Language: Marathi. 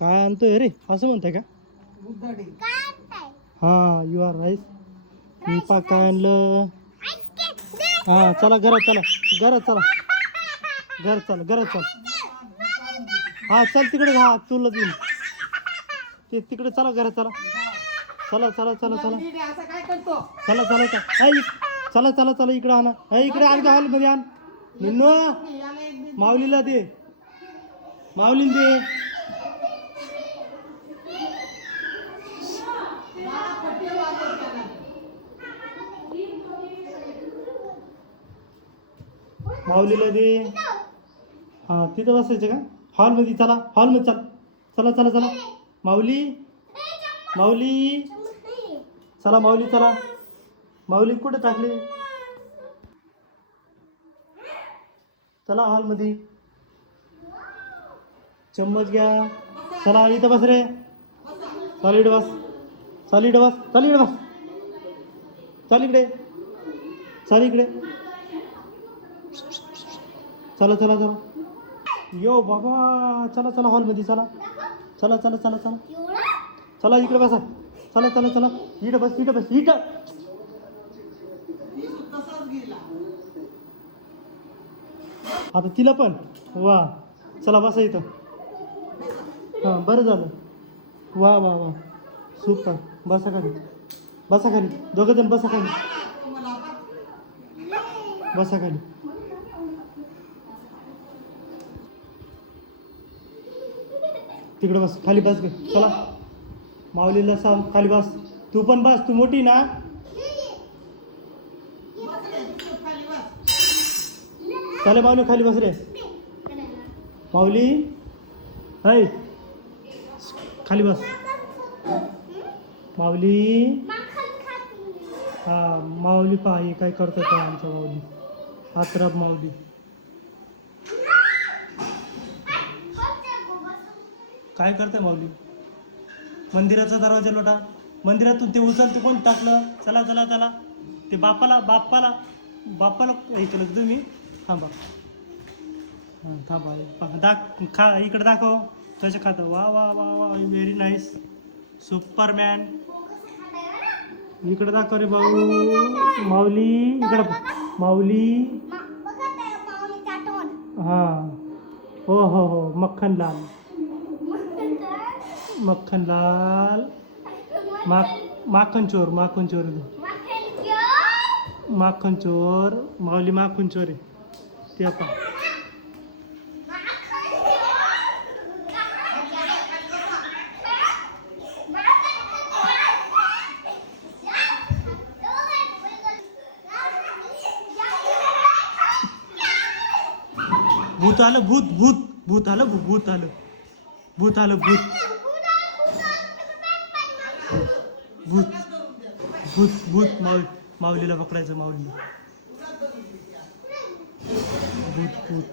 काय आणतोय रे असं म्हणताय का? हा यू आर राईस. मी काय आणलं. हा चला घरात चला घरात चला घरात चल. हा चल तिकडे हा तुला देईन ते तिकडे चला घरात चला चला चला चला चला चला चला चला चला चला इकडे आणा इकडे आण का हॉलमध्ये आण निन्नो माऊलीला दे माऊलीला दे. माऊलीला दे. हा तिथं बसायचं का हॉलमध्ये? चला हॉलमध्ये चला चला चला चला माऊली माऊली चला माऊली चला. माऊली कुठे टाकले? चला हॉलमध्ये. चम्मच घ्या. चला इथं बस रे. चल इकडे बस चल इकडे बस चल इकडे बस चल इकडे चल इकडे चला चला चला यो बाबा चला चला हॉलमध्ये चला चला चला चला चला चला इकडे बसा चला चला चला इकडे बस इकडं आता तिला पण वा चला बसा इथं. हां बरं झालं. वा वा वा सुपर. बसा खाली दोघं जण बसा खाली तिकडे बस खाली बस गे. चला माऊलीला सांग खाली बस. तू पण बस तू मोठी ना. चले माऊली खाली बस रे. माऊली हाय खाली बस. माऊली हा माऊली पहा काय करतो का आमचा माऊली. आत्राब माऊली. काय करते माऊली? मंदिराचा दरवाजा लोटा. मंदिरातून ते उचलते कोण टाकलं? चला चला चला ते बाप्पाला हे केलं तुम्ही. थांबा हां थांबा खा इकडे दाखव तसं खातं. वा वा वा वा व्हेरी नाईस सुपरमॅन. इकडे दाखव रे भाऊ. माऊली इकडे माऊली. हां हो मक्खन लाल माखन चोर माऊली माखन चोर आहे ते आपण. भूत आलं भूत माऊलीला पकडायचं. माऊलीला भूत